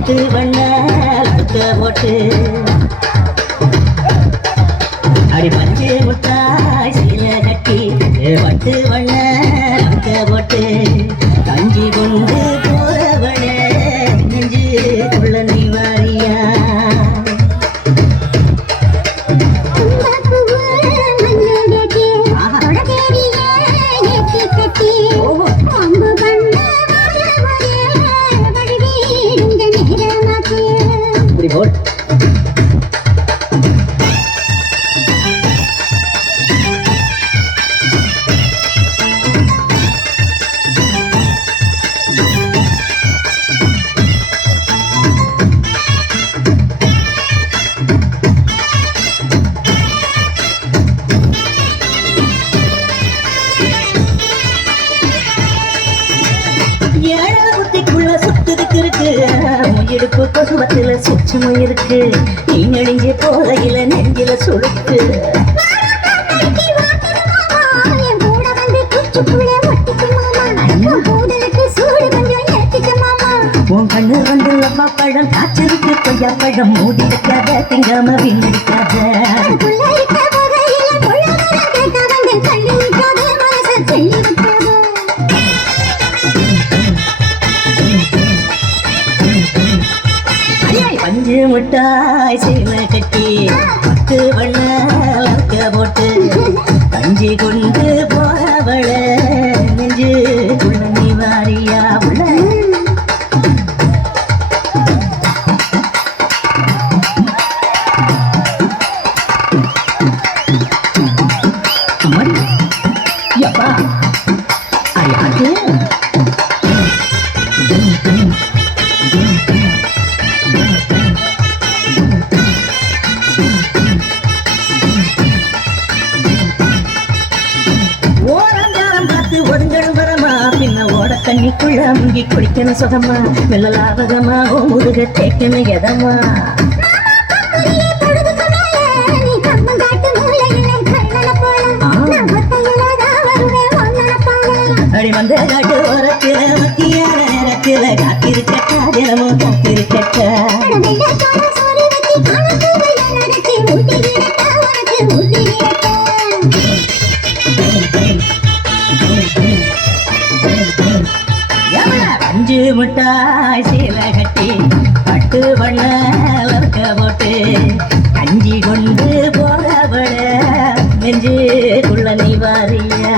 பட்டு வண்ண போட்டு அடி பஞ்சு முட்டாய் சீல கட்டி பட்டு வண்ண போட்டு கஞ்சி கொண்டு போறவள நெஞ்சு கொள்ள நீ வாரியா போல் முயடுப்பு பசுவத்தில சுச்சமும் இருக்கு நீ நெடுஞ்ச போதையில நெஞ்சில சுழுக்கு உன் கண்ணு வந்து லவ்வா பழம் காய்ச்சிருக்கு கொய்யா பழம் மூடி வைக்காத திங்காம வீணடிக்காத பஞ்சு முட்டாய் சீல கட்டி பட்டு வண்ண போட்டு கஞ்சி கொண்டு போறவள நெஞ்சு உள்ள நீ வாரியா உள்ள யப்பா அது தண்ணிக்குள்ள முங்கி குடிக்கணும் சுகமா மெல்ல லாபகமா ஓ முருக தேக்கணும் எதமா அடி வந்த காட்டு ஓரத்தில மத்தியான நேரத்தில காத்திருக்கட்டா தினமும் காத்திருக்கட்டா பஞ்சு முட்டாய் சீல கட்டி பட்டு வண்ண போட்டு கஞ்சி கொண்டு போறவள நெஞ்சு குள்ள நீ வாரியா